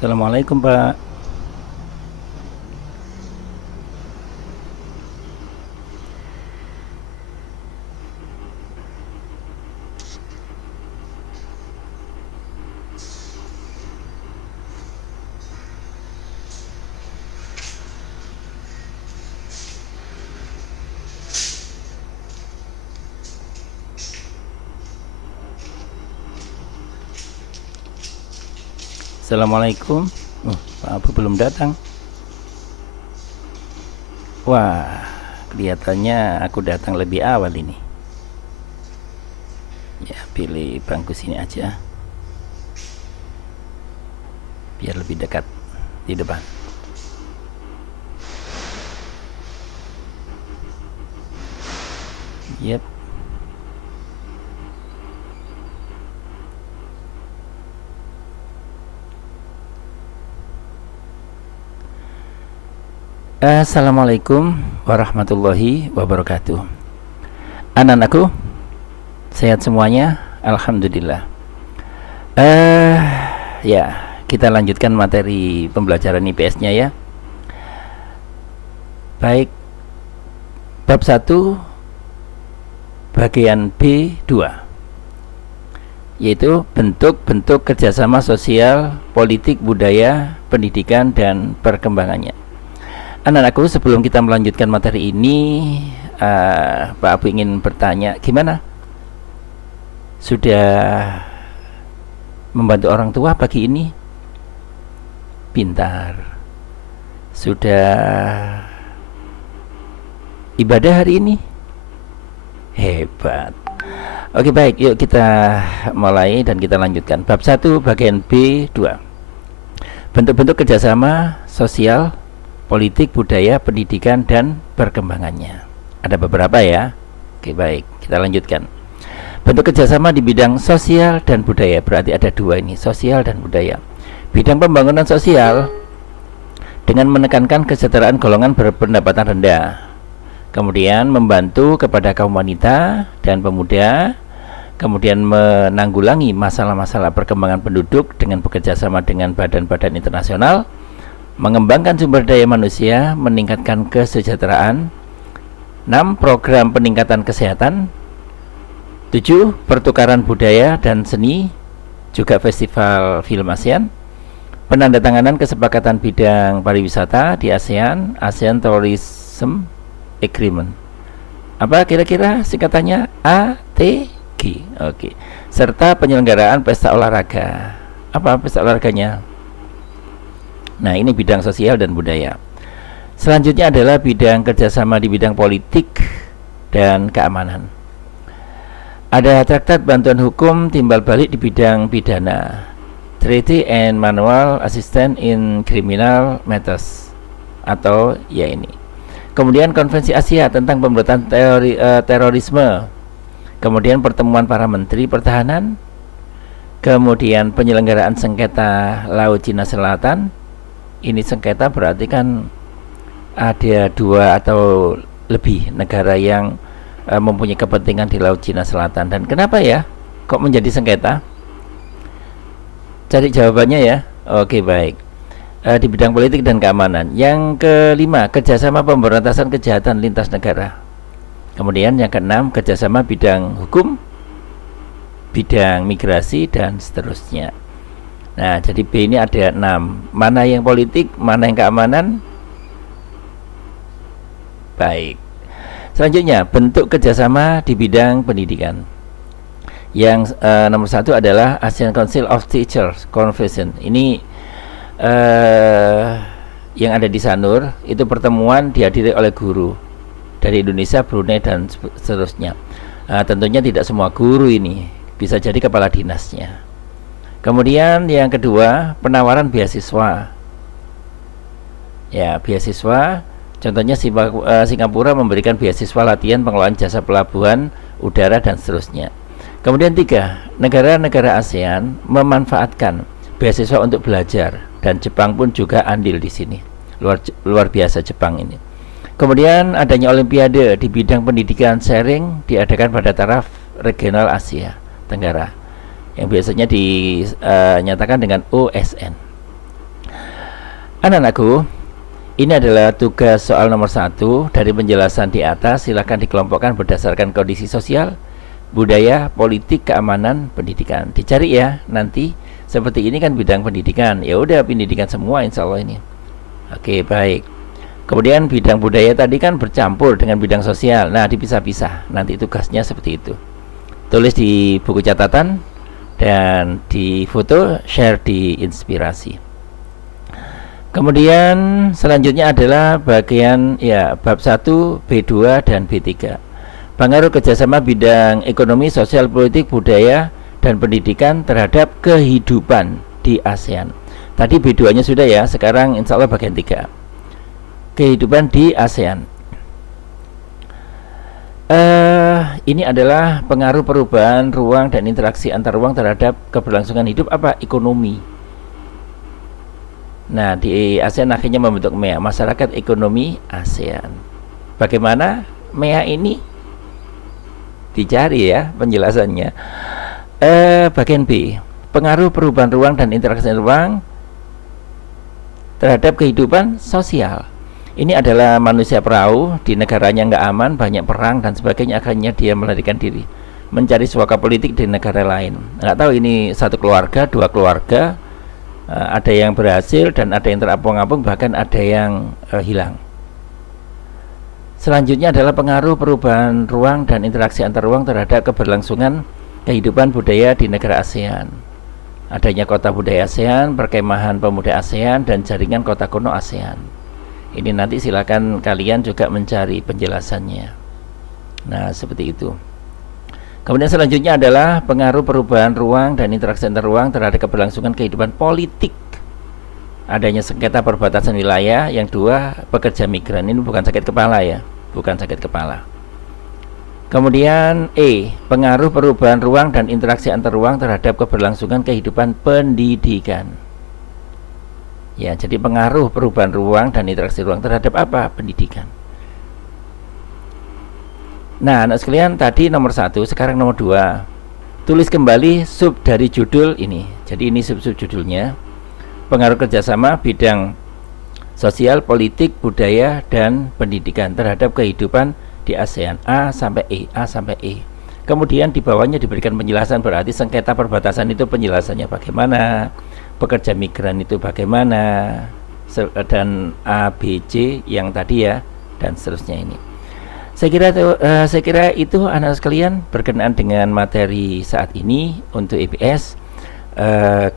Assalamualaikum Pak. Assalamualaikum. Pak Abu belum datang. Wah, kelihatannya aku datang lebih awal ini. Ya, pilih bangku sini aja, biar lebih dekat di depan. Yep. Assalamualaikum warahmatullahi wabarakatuh. Anak-anakku, sehat semuanya? Alhamdulillah. Ya, kita lanjutkan materi pembelajaran IPS-nya ya. Baik, bab 1 bagian B2, yaitu bentuk-bentuk kerjasama sosial, politik, budaya, pendidikan, dan perkembangannya. Anak-anakku, sebelum kita melanjutkan materi ini, Pak Abu ingin bertanya, gimana? Sudah membantu orang tua pagi ini? Pintar. Sudah ibadah hari ini? Hebat. Oke, baik, yuk kita mulai dan kita lanjutkan. Bab 1 bagian B2, bentuk-bentuk kerjasama sosial, politik, budaya, pendidikan, dan perkembangannya. Ada beberapa ya. Oke, baik, kita lanjutkan. Bentuk kerjasama di bidang sosial dan budaya, berarti ada dua ini, sosial dan budaya. Bidang pembangunan sosial dengan menekankan kesejahteraan golongan berpendapatan rendah, kemudian membantu kepada kaum wanita dan pemuda, kemudian menanggulangi masalah-masalah perkembangan penduduk dengan bekerjasama dengan badan-badan internasional, mengembangkan sumber daya manusia, meningkatkan kesejahteraan. 6. Program peningkatan kesehatan. 7. Pertukaran budaya dan seni, juga festival film ASEAN. Penandatanganan kesepakatan bidang pariwisata di ASEAN, ASEAN Tourism Agreement. Apa kira-kira singkatannya? ATG. Oke. Serta penyelenggaraan pesta olahraga. Apa pesta olahraganya? Nah, ini bidang sosial dan budaya. Selanjutnya adalah bidang kerjasama di bidang politik dan keamanan. Ada traktat bantuan hukum timbal balik di bidang pidana, Treaty and Manual Assistance in Criminal Matters, atau ya ini. Kemudian Konvensi Asia tentang pemberantasan terorisme. Kemudian pertemuan para menteri pertahanan. Kemudian penyelenggaraan sengketa Laut Cina Selatan. Ini sengketa berarti kan ada dua atau lebih negara yang mempunyai kepentingan di Laut Cina Selatan. Dan kenapa ya kok menjadi sengketa? Cari jawabannya ya. Oke, baik. Di bidang politik dan keamanan. Yang kelima, kerjasama pemberantasan kejahatan lintas negara. Kemudian yang keenam, kerjasama bidang hukum, bidang migrasi, dan seterusnya. Nah, jadi B ini ada 6. Mana yang politik, mana yang keamanan? Baik. Selanjutnya, bentuk kerjasama di bidang pendidikan. Yang nomor 1 adalah ASEAN Council of Teachers Convention. Ini yang ada di Sanur. Itu pertemuan dihadiri oleh guru dari Indonesia, Brunei, dan seterusnya. Tentunya tidak semua guru ini, bisa jadi kepala dinasnya. Kemudian yang kedua, penawaran beasiswa. Ya, beasiswa. Contohnya Singapura memberikan beasiswa latihan pengelolaan jasa pelabuhan udara dan seterusnya. Kemudian 3, negara-negara ASEAN memanfaatkan beasiswa untuk belajar, dan Jepang pun juga andil di sini. Luar biasa Jepang ini. Kemudian adanya olimpiade di bidang pendidikan sharing diadakan pada taraf regional Asia Tenggara, yang biasanya dinyatakan dengan OSN. Anak-anakku, ini adalah tugas soal nomor 1 dari penjelasan di atas. Silakan dikelompokkan berdasarkan kondisi sosial, budaya, politik, keamanan, pendidikan. Dicari ya nanti. Seperti ini kan bidang pendidikan. Ya udah pendidikan semua insya Allah ini. Oke, baik. Kemudian bidang budaya tadi kan bercampur dengan bidang sosial. Nah, dipisah-pisah. Nanti tugasnya seperti itu. Tulis di buku catatan dan di foto, share di inspirasi. Kemudian selanjutnya adalah bagian ya bab 1, B2 dan B3. Pengaruh kerjasama bidang ekonomi, sosial, politik, budaya, dan pendidikan terhadap kehidupan di ASEAN. Tadi B2-nya sudah ya, sekarang insya Allah bagian 3. Kehidupan di ASEAN. Ini adalah pengaruh perubahan ruang dan interaksi antar ruang terhadap keberlangsungan hidup ekonomi. Nah, di ASEAN akhirnya membentuk MEA, Masyarakat Ekonomi ASEAN. Bagaimana MEA ini? Dicari ya penjelasannya. Bagian B, pengaruh perubahan ruang dan interaksi ruang terhadap kehidupan sosial. Ini adalah manusia perahu, di negaranya nggak aman, banyak perang dan sebagainya, akhirnya dia melarikan diri, mencari suaka politik di negara lain. Nggak tahu ini satu keluarga, 2 keluarga, ada yang berhasil dan ada yang terapung-apung, bahkan ada yang hilang. Selanjutnya adalah pengaruh perubahan ruang dan interaksi antar ruang terhadap keberlangsungan kehidupan budaya di negara ASEAN. Adanya kota budaya ASEAN, perkemahan pemuda ASEAN, dan jaringan kota kuno ASEAN. Ini nanti silakan kalian juga mencari penjelasannya. Nah, seperti itu. Kemudian selanjutnya adalah pengaruh perubahan ruang dan interaksi antar ruang terhadap keberlangsungan kehidupan politik. Adanya sengketa perbatasan wilayah. Yang 2, pekerja migran. Ini bukan sakit kepala ya, bukan sakit kepala. Kemudian E, pengaruh perubahan ruang dan interaksi antar ruang terhadap keberlangsungan kehidupan pendidikan. Ya, jadi pengaruh perubahan ruang dan interaksi ruang terhadap pendidikan. Nah, anak sekalian, tadi nomor 1, sekarang nomor 2. Tulis kembali sub dari judul ini. Jadi ini sub-sub judulnya. Pengaruh kerjasama bidang sosial, politik, budaya, dan pendidikan terhadap kehidupan di ASEAN. A sampai E. Kemudian di bawahnya diberikan penjelasan, berarti sengketa perbatasan itu penjelasannya bagaimana, pekerja migran itu bagaimana, dan A, B, C yang tadi ya, dan seterusnya ini. Saya kira itu anak sekalian berkenaan dengan materi saat ini untuk EBS.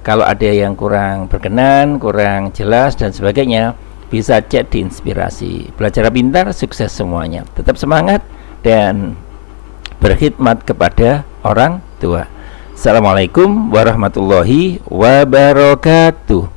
Kalau ada yang kurang berkenan, kurang jelas dan sebagainya, bisa chat di inspirasi. Belajar pintar, sukses semuanya. Tetap semangat dan berkhidmat kepada orang tua. Assalamualaikum warahmatullahi wabarakatuh.